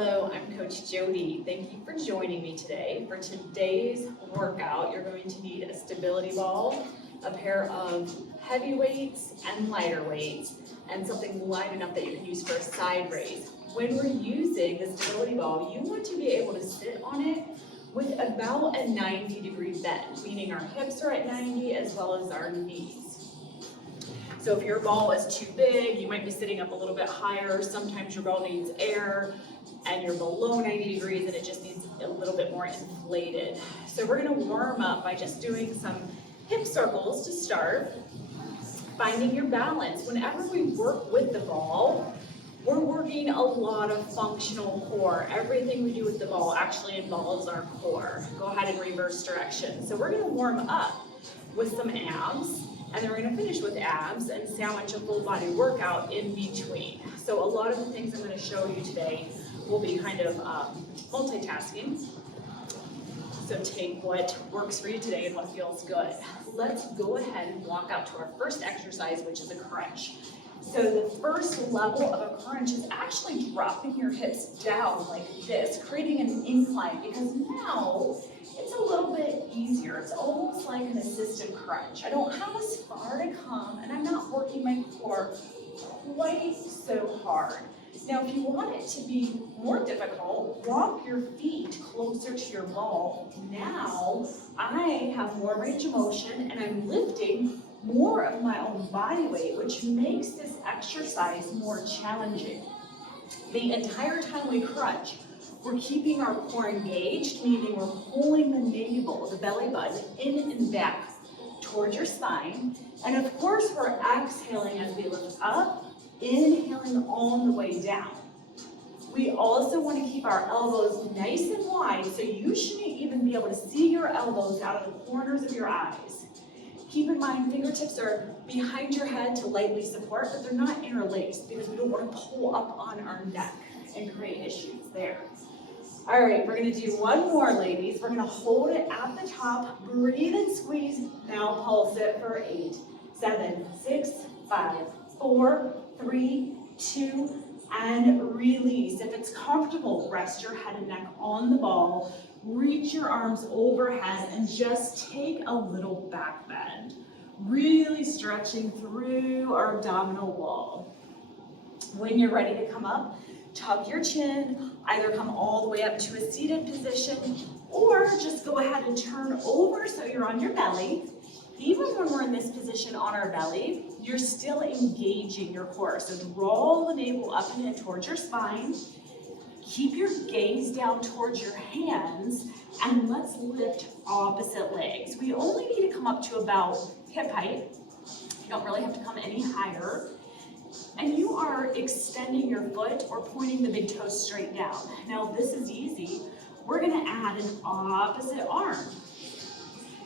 Hello, I'm Coach Jody. Thank you for joining me today. For today's workout, you're going to need a stability ball, a pair of heavy weights and lighter weights, and something light enough that you can use for a side raise. When we're using the stability ball, you want to be able to sit on it with about a 90-degree bend, meaning our hips are at 90 as well as our knees. So if your ball is too big, you might be sitting up a little bit higher. Sometimes your ball needs air and you're below 90 degrees and it just needs a little bit more inflated. So we're gonna warm up by just doing some hip circles to start. Finding your balance. Whenever we work with the ball, we're working a lot of functional core. Everything we do with the ball actually involves our core. Go ahead and reverse direction. So we're gonna warm up with some abs, and then we're gonna finish with abs and sandwich a full body workout in between. So a lot of the things I'm gonna show you today will be kind of multitasking. So take what works for you today and what feels good. Let's go ahead and walk out to our first exercise, which is a crunch. So the first level of a crunch is actually dropping your hips down like this, creating an incline, because now it's a little bit easier. It's almost like an assisted crunch. I don't have as far to come, and I'm not working my core quite so hard. Now, if you want it to be more difficult, walk your feet closer to your ball. Now, I have more range of motion, and I'm lifting more of my own body weight, which makes this exercise more challenging. The entire time we crunch, we're keeping our core engaged, meaning we're pulling the navel, the belly button, in and back towards your spine. And of course, we're exhaling as we lift up, inhaling all the way down. We also want to keep our elbows nice and wide, so you shouldn't even be able to see your elbows out of the corners of your eyes. Keep in mind, fingertips are behind your head to lightly support, but they're not interlaced because we don't want to pull up on our neck and create issues there. All right, we're gonna do one more, ladies. We're gonna hold it at the top, breathe and squeeze. Now pulse it for 8, 7, 6, 5, 4, 3, 2, and release. If it's comfortable, rest your head and neck on the ball, reach your arms overhead, and just take a little back bend. Really stretching through our abdominal wall. When you're ready to come up, tuck your chin, either come all the way up to a seated position, or just go ahead and turn over so you're on your belly. Even when we're in this position on our belly, you're still engaging your core. So draw the navel up and in towards your spine. Keep your gaze down towards your hands, and let's lift opposite legs. We only need to come up to about hip height. You don't really have to come any higher. And you are extending your foot or pointing the big toe straight down. Now this is easy. We're gonna add an opposite arm.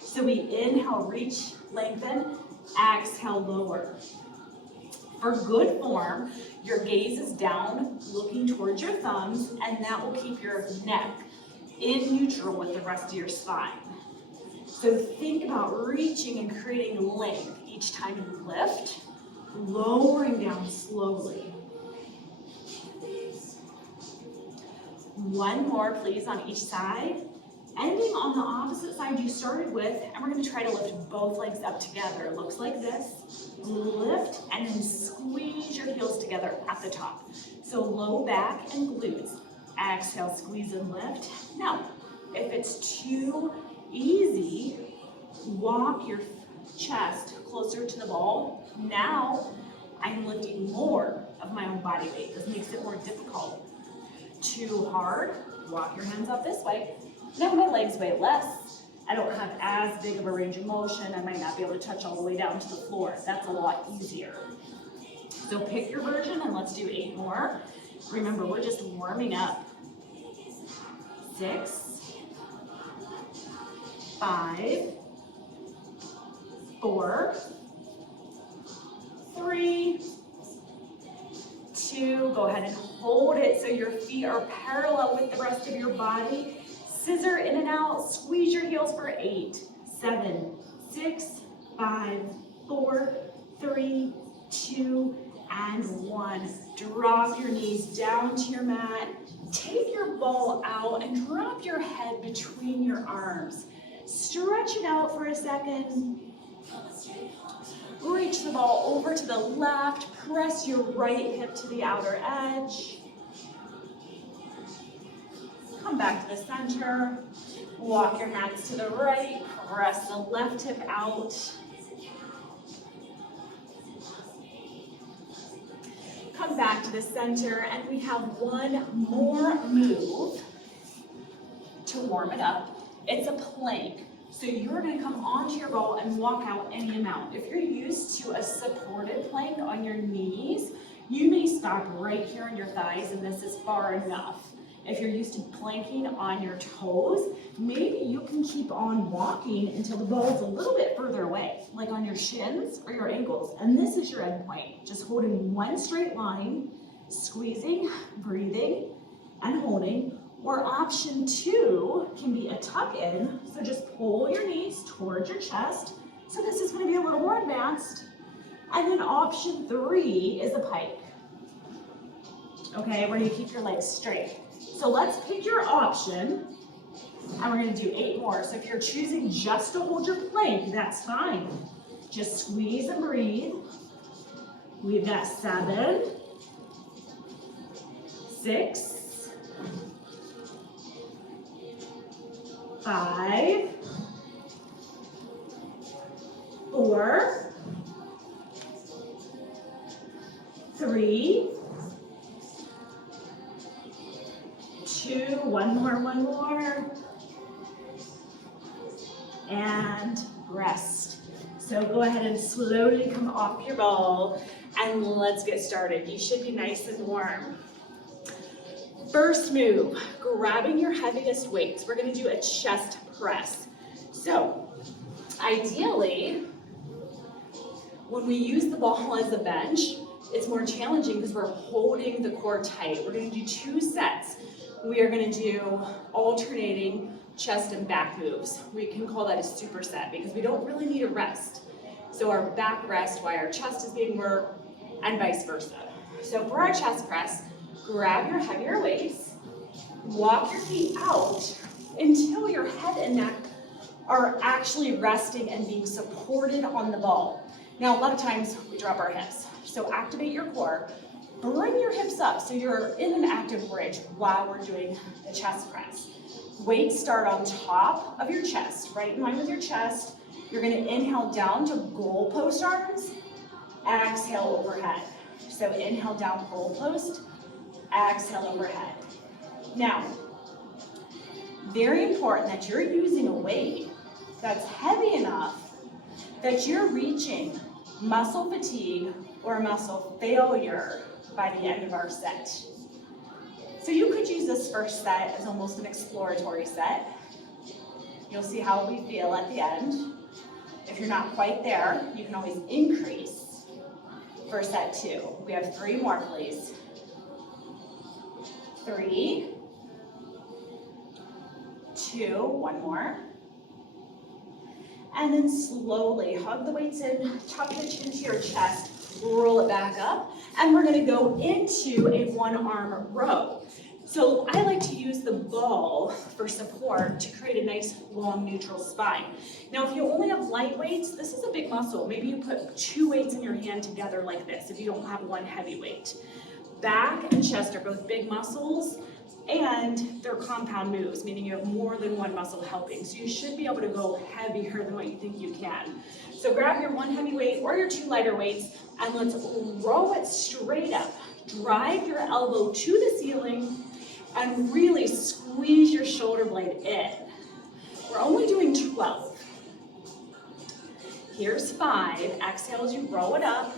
So we inhale, reach, lengthen, exhale, lower. For good form, your gaze is down, looking towards your thumbs, and that will keep your neck in neutral with the rest of your spine. So think about reaching and creating length each time you lift, lowering down slowly. One more, please, on each side. Ending on the opposite side you started with, and we're going to try to lift both legs up together. It looks like this. Lift and then squeeze your heels together at the top. So low back and glutes. Exhale, squeeze and lift. Now, if it's too easy, walk your chest closer to the ball. Now, I'm lifting more of my own body weight. This makes it more difficult. Too hard, walk your hands up this way. Now my legs weigh less. I don't have as big of a range of motion. I might not be able to touch all the way down to the floor. That's a lot easier. So pick your version and let's do 8 more. Remember, we're just warming up. 6, 5, 4, 3, 2, go ahead and hold it so your feet are parallel with the rest of your body. Scissor in and out, squeeze your heels for 8, 7, 6, 5, 4, 3, 2, and 1. Drop your knees down to your mat. Take your ball out and drop your head between your arms. Stretch it out for a second. Reach the ball over to the left. Press your right hip to the outer edge. Come back to the center. Walk your hands to the right. Press the left hip out. Come back to the center, and we have one more move to warm it up. It's a plank. So you're going to come onto your ball and walk out any amount. If you're used to a supported plank on your knees, you may stop right here on your thighs, and this is far enough. If you're used to planking on your toes, maybe you can keep on walking until the ball is a little bit further away, like on your shins or your ankles. And this is your end point. Just holding one straight line, squeezing, breathing, and holding. Or option 2 can be a tuck in. So just pull your knees towards your chest. So this is going to be a little more advanced. And then option 3 is a pike. Okay, where you keep your legs straight. So let's pick your option, and we're going to do 8 more. So if you're choosing just to hold your plank, that's fine. Just squeeze and breathe. We've got 7, 6, 5, 4, 3, 2, one more, and rest. So go ahead and slowly come off your ball, and let's get started. You should be nice and warm. First move, grabbing your heaviest weights. We're gonna do a chest press. So, ideally, when we use the ball as a bench, it's more challenging because we're holding the core tight. We're gonna do 2 sets. We are going to do alternating chest and back moves. We can call that a superset because we don't really need a rest. So our back rest while our chest is being worked, and vice versa. So for our chest press, grab your heavier weights, walk your feet out until your head and neck are actually resting and being supported on the ball. Now, a lot of times we drop our hips. So activate your core. Bring your hips up so you're in an active bridge while we're doing the chest press. Weights start on top of your chest, right in line with your chest. You're going to inhale down to goalpost arms, exhale overhead. So inhale down goalpost, exhale overhead. Now, very important that you're using a weight that's heavy enough that you're reaching muscle fatigue or muscle failure by the end of our set. So you could use this first set as almost an exploratory set. You'll see how we feel at the end. If you're not quite there, you can always increase for set 2. We have 3 more, please. 3, 2, one more. And then slowly hug the weights in, tuck the chin to your chest, roll it back up, and we're gonna go into a 1-arm row. So I like to use the ball for support to create a nice long neutral spine. Now if you only have light weights, this is a big muscle. Maybe you put 2 weights in your hand together like this if you don't have one heavy weight. Back and chest are both big muscles, and they're compound moves, meaning you have more than one muscle helping. So you should be able to go heavier than what you think you can. So grab your 1 heavy weight or your 2 lighter weights, and let's row it straight up. Drive your elbow to the ceiling and really squeeze your shoulder blade in. We're only doing 12. Here's 5. Exhale as you row it up.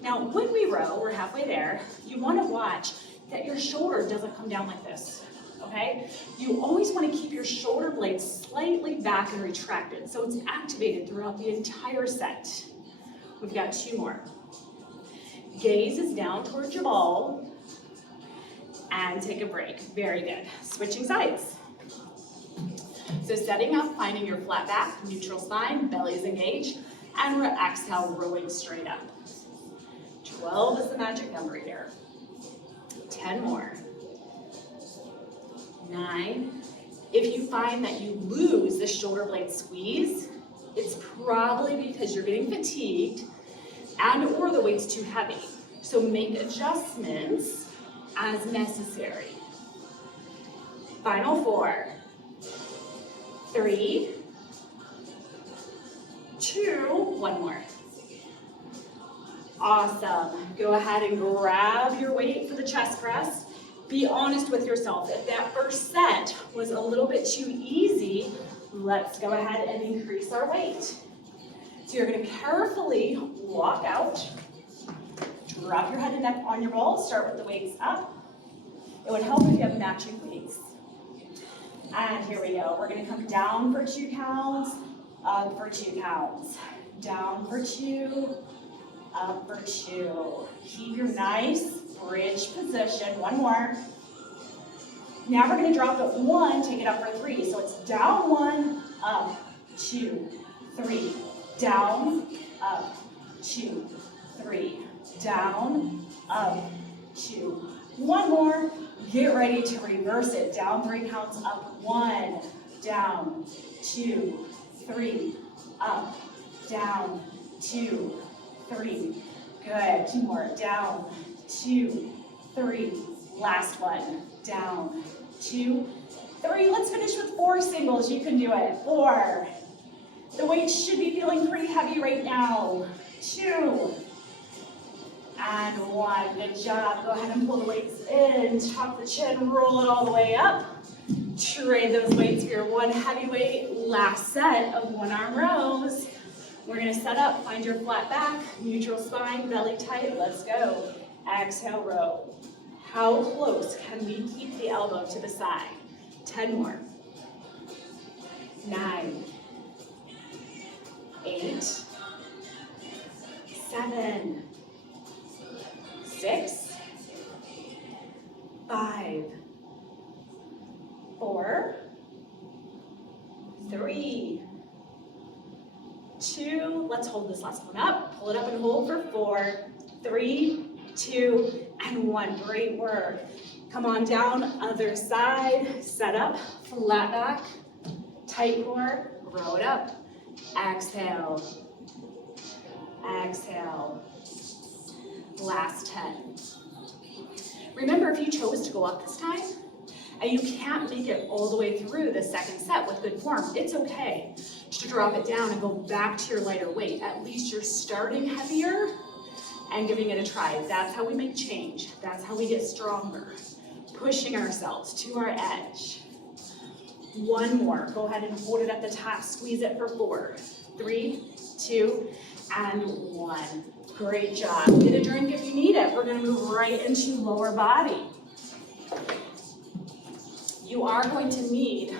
Now when we row, we're halfway there, you want to watch that your shoulder doesn't come down like this, okay? You always want to keep your shoulder blades slightly back and retracted so it's activated throughout the entire set. We've got 2 more. Gaze is down towards your ball and take a break. Very good. Switching sides. So setting up, finding your flat back, neutral spine, belly is engaged, and we're exhale, rowing straight up. 12 is the magic number here. 10 more. 9. If you find that you lose the shoulder blade squeeze, it's probably because you're getting fatigued and or the weight's too heavy. So make adjustments as necessary. Final 4. 3, 2, one more. Awesome. Go ahead and grab your weight for the chest press. Be honest with yourself. If that first set was a little bit too easy, let's go ahead and increase our weight. So you're going to carefully walk out, drop your head and neck on your ball, start with the weights up. It would help if you have matching weights. And here we go. We're going to come down for 2 counts, up for 2 counts, down for 2, up for 2. Keep your nice bridge position. 1 more. Now we're going to drop it 1, take it up for 3. So it's down 1, up, 2, 3. Down, up, 2, 3. Down, up, 2. 1 more. Get ready to reverse it. Down 3 counts, up 1, down, 2, 3, up, down, 2, 3. Good. 2 more. Down, 2, 3. Last one. Down, 2, 3. Let's finish with 4 singles. You can do it. 4. The weight should be feeling pretty heavy right now. 2. And 1. Good job. Go ahead and pull the weights in. Tuck the chin. Roll it all the way up. Trade those weights for your 1 heavy weight. Last set of 1-arm rows. We're going to set up. Find your flat back. Neutral spine. Belly tight. Let's go. Exhale, row. How close can we keep the elbow to the side? 10 more. 9. 8. 7. 6. 5. 4. 3. 2. Let's hold this last one up. Pull it up and hold for 4. 3, 2, and 1. Great work. Come on down, other side. Set up, flat back, tight core, row it up. Exhale. Exhale. Last 10. Remember, if you chose to go up this time, and you can't make it all the way through the second set with good form, it's okay to drop it down and go back to your lighter weight. At least you're starting heavier and giving it a try. That's how we make change. That's how we get stronger. Pushing ourselves to our edge. 1 more. Go ahead and hold it at the top. Squeeze it for 4. 3, 2, and 1. Great job. Get a drink if you need it. We're going to move right into lower body. You are going to need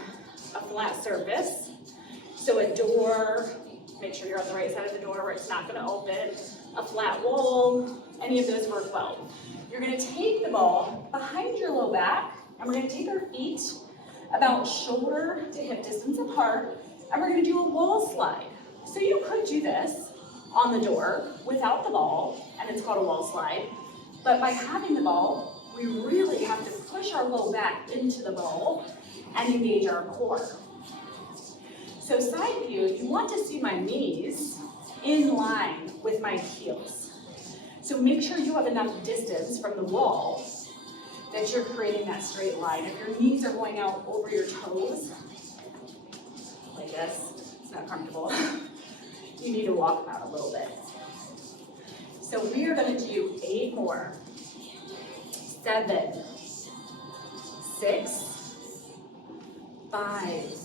a flat surface. So a door, make sure you're on the right side of the door where it's not going to open. A flat wall, any of those work well. You're going to take the ball behind your low back, and we're going to take our feet about shoulder to hip distance apart, and we're going to do a wall slide. So you could do this on the door without the ball, and it's called a wall slide. But by having the ball, we really have to push our low back into the ball and engage our core. So side view, you want to see my knees in line with my heels. So make sure you have enough distance from the wall that you're creating that straight line. If your knees are going out over your toes, like this, it's not comfortable. You need to walk them out a little bit. So we are going to do 8 more. 7, 6, 5,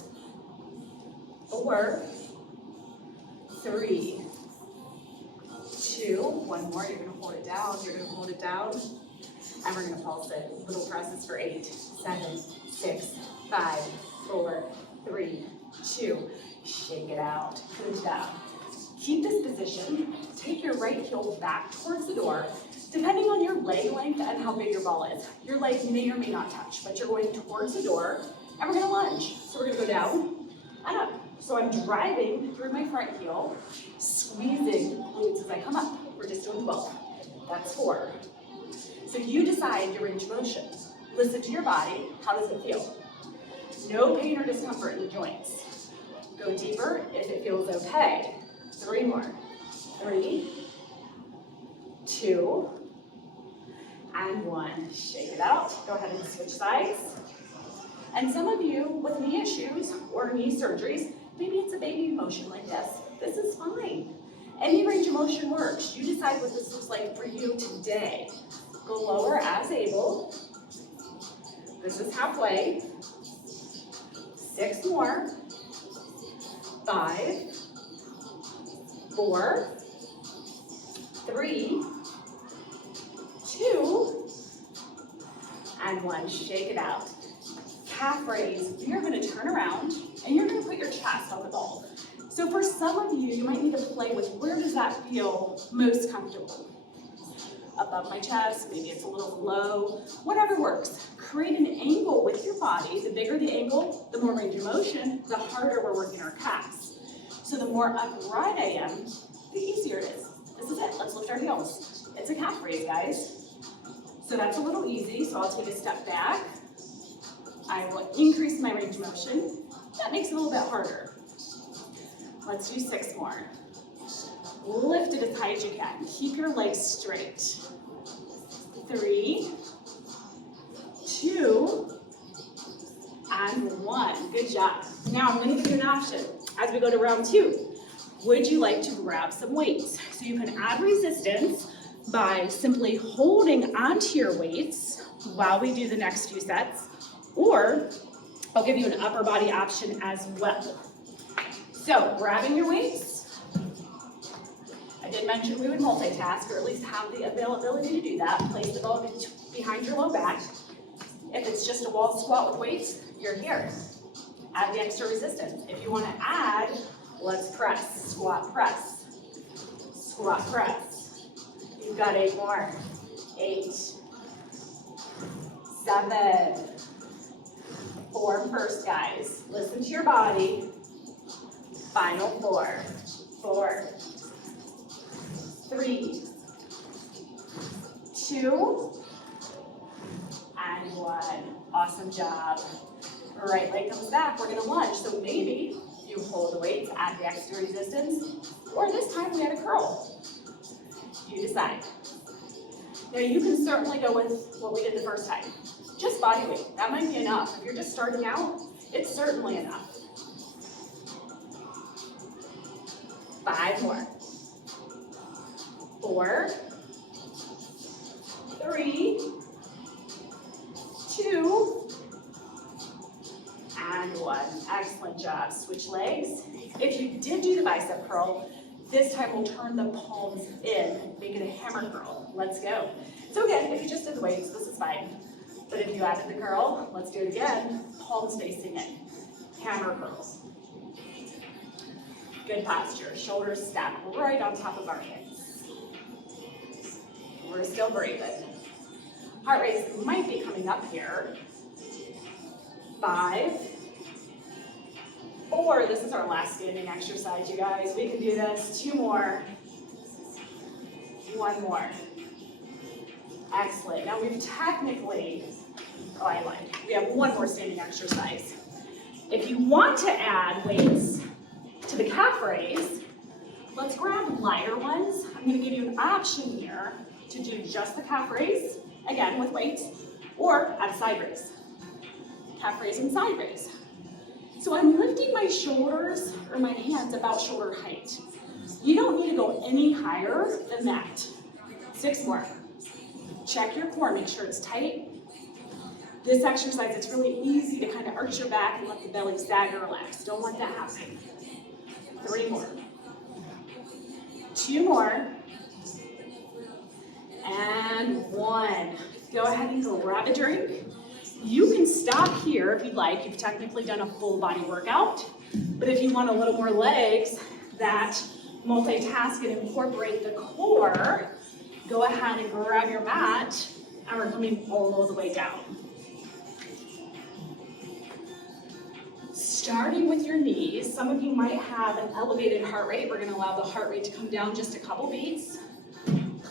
4, 3, 2, 1 more. You're going to hold it down. You're going to hold it down. And we're going to pulse it. Little presses for 8, 7, 6, 5, 4, 3, 2. Shake it out. Good job. Keep this position. Take your right heel back towards the door. Depending on your leg length and how big your ball is, your legs may or may not touch, but you're going towards the door, and we're going to lunge. So we're going to go down and up. So I'm driving through my front heel, squeezing glutes as I come up. We're just doing 12. That's 4. So you decide your range of motion. Listen to your body. How does it feel? No pain or discomfort in the joints. Go deeper if it feels okay. 3 more. 3, 2, and 1. Shake it out. Go ahead and switch sides. And some of you with knee issues or knee surgeries, maybe it's a baby motion like this. This is fine. Any range of motion works. You decide what this looks like for you today. Go lower as able. This is halfway. 6 more. 5, 4, 3, 2, and 1. Shake it out. Calf raise. You're going to turn around and you're going to put your chest on the ball. So for some of you, you might need to play with where does that feel most comfortable. Above my chest, maybe it's a little low, whatever works. Create an angle with your body. The bigger the angle, the more range of motion, the harder we're working our calves. So the more upright I am, the easier it is. This is it. Let's lift our heels. It's a calf raise, guys. So that's a little easy. So I'll take a step back. I will increase my range of motion. That makes it a little bit harder. Let's do 6 more. Lift it as high as you can. Keep your legs straight. 3, 2, and 1. Good job. Now I'm going to give you an option as we go to round 2. Would you like to grab some weights? So you can add resistance by simply holding onto your weights while we do the next few sets, or I'll give you an upper body option as well. So grabbing your weights. I did mention we would multitask, or at least have the availability to do that. Place the ball behind your low back. If it's just a wall squat with weights, you're here. Add the extra resistance. If you want to add, let's press. Squat, press. Squat, press. You've got 8 more. 8, 7. 4 first, guys. Listen to your body. Final 4. 4, 3, 2, and 1. Awesome job. Right leg comes back. We're going to lunge. So maybe you hold the weights, add the extra resistance, or this time we had a curl. You decide. Now you can certainly go with what we did the first time. Just body weight. That might be enough. If you're just starting out, it's certainly enough. 5 more. 4, 3, 2, and 1. Excellent job. Switch legs. If you did do the bicep curl, this time we'll turn the palms in, make it a hammer curl. Let's go. So again, if you just did the weights, this is fine. But if you added the curl, let's do it again. Palms facing in. Hammer curls. Good posture. Shoulders stack right on top of our hips. We're still breathing. Heart rate might be coming up here. 5, 4. This is our last standing exercise, you guys. We can do this. 2 more. 1 more. Excellent. Now we've technically, I lied. We have 1 more standing exercise. If you want to add weights to the calf raise, let's grab lighter ones. I'm going to give you an option here to do just the calf raise, again with weights, or add a side raise. Calf raise and side raise. So I'm lifting my shoulders or my hands about shoulder height. You don't need to go any higher than that. 6 more. Check your core, make sure it's tight. This exercise, it's really easy to kind of arch your back and let the belly sag and relax. Don't let that happen. 3 more. 2 more. And 1. Go ahead and grab a drink. You can stop here if you'd like. You've technically done a full body workout. But if you want a little more legs that multitask and incorporate the core, go ahead and grab your mat, and we're coming all the way down. Starting with your knees, some of you might have an elevated heart rate. We're going to allow the heart rate to come down just a couple beats.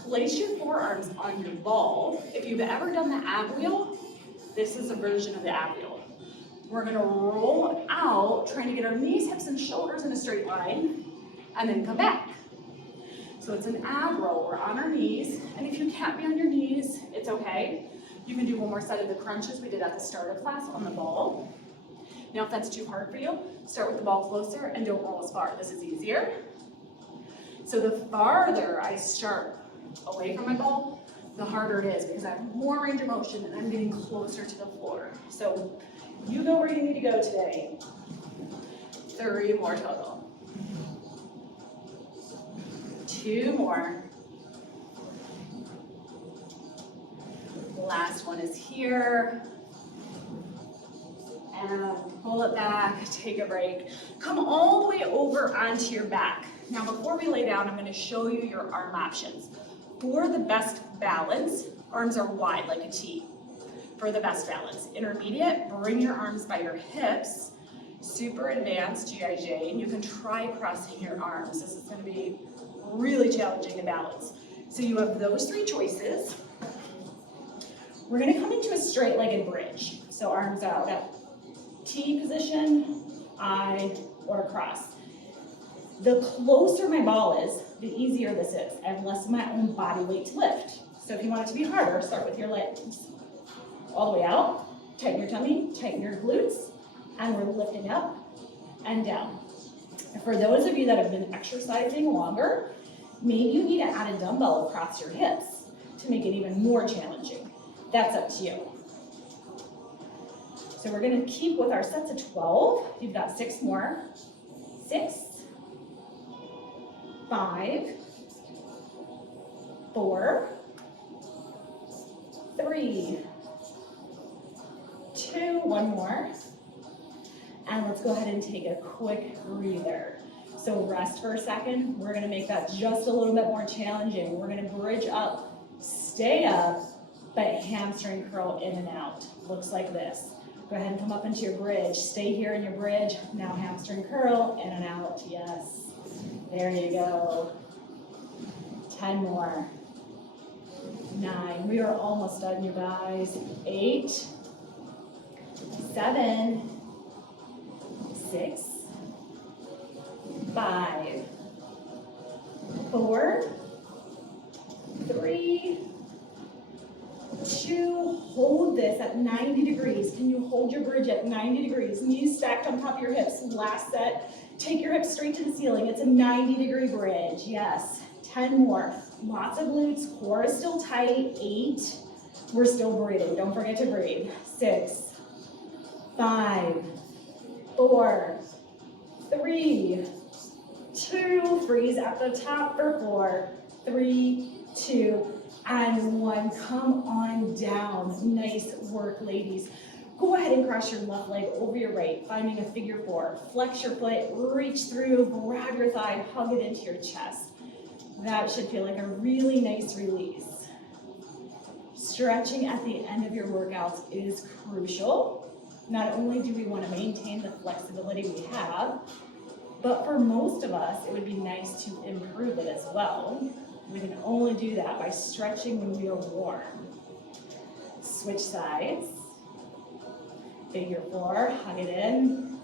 place your forearms on your ball. If you've ever done the ab wheel, this is a version of the ab wheel. We're gonna roll out, trying to get our knees, hips, and shoulders in a straight line, and then come back. So it's an ab roll. We're on our knees, and if you can't be on your knees, it's okay. You can do one more set of the crunches we did at the start of class on the ball. Now, if that's too hard for you, start with the ball closer and don't roll as far. This is easier. So the farther I start away from my ball, the harder it is because I have more range of motion and I'm getting closer to the floor. So you go where you need to go today. 3 more total. 2 more. Last one is here. And pull it back, take a break. Come all the way over onto your back. Now before we lay down, I'm going to show you your arm options. For the best balance, arms are wide like a T. For the best balance. Intermediate, bring your arms by your hips. Super advanced, GIJ, and you can try crossing your arms. This is going to be really challenging to balance. So you have those 3 choices. We're going to come into a straight-legged bridge. So arms out at T position, I, or cross. The closer my ball is, the easier this is. I have less of my own body weight to lift. So if you want it to be harder, start with your legs. All the way out, tighten your tummy, tighten your glutes, and we're lifting up and down. For those of you that have been exercising longer, maybe you need to add a dumbbell across your hips to make it even more challenging. That's up to you. So we're going to keep with our sets of 12. You've got 6 more. 6, 5, 4, 3, 2, 1 more. And let's go ahead and take a quick breather. So rest for a second. We're going to make that just a little bit more challenging. We're going to bridge up, stay up, but hamstring curl in and out. Looks like this. Go ahead and come up into your bridge. Stay here in your bridge. Now hamstring curl, in and out. Yes. There you go. 10 more. 9. We are almost done, you guys. 8. 7. 6. 5. 4. 3. 2, hold this at 90 degrees. Can you hold your bridge at 90 degrees? Knees stacked on top of your hips. Last set, take your hips straight to the ceiling. It's a 90-degree bridge, yes. 10 more. Lots of glutes, core is still tight. 8, we're still breathing. Don't forget to breathe. 6, 5, 4, 3, 2, freeze at the top for 4, 3, 2, and 1. Come on down. Nice work, ladies. Go ahead and cross your left leg over your right, finding a figure 4. Flex your foot, reach through, grab your thigh, hug it into your chest. That should feel like a really nice release. Stretching at the end of your workouts is crucial. Not only do we want to maintain the flexibility we have, but for most of us, it would be nice to improve it as well. We can only do that by stretching when we are warm. Switch sides. Figure 4, hug it in.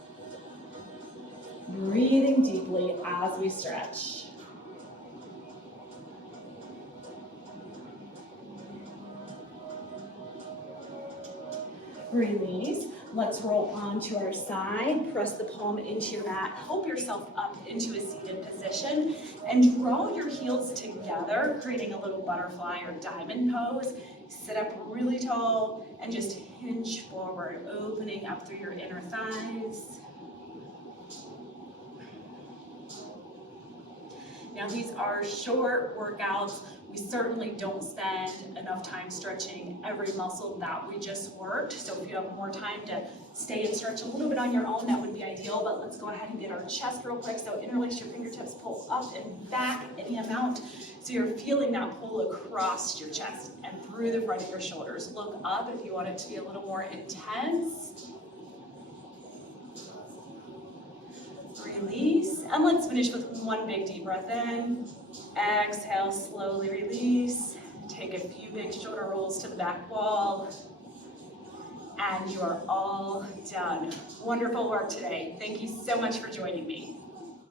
Breathing deeply as we stretch. Release. Let's roll onto our side. Press the palm into your mat. Help yourself up into a seated position and draw your heels together, creating a little butterfly or diamond pose. Sit up really tall and just hinge forward, opening up through your inner thighs. Now these are short workouts. We certainly don't spend enough time stretching every muscle that we just worked. So if you have more time to stay and stretch a little bit on your own, that would be ideal. But let's go ahead and get our chest real quick. So interlace your fingertips, pull up and back any amount. So you're feeling that pull across your chest and through the front of your shoulders. Look up if you want it to be a little more intense. Release. And let's finish with one big deep breath in. Exhale, slowly release. Take a few big shoulder rolls to the back wall. And you are all done. Wonderful work today. Thank you so much for joining me.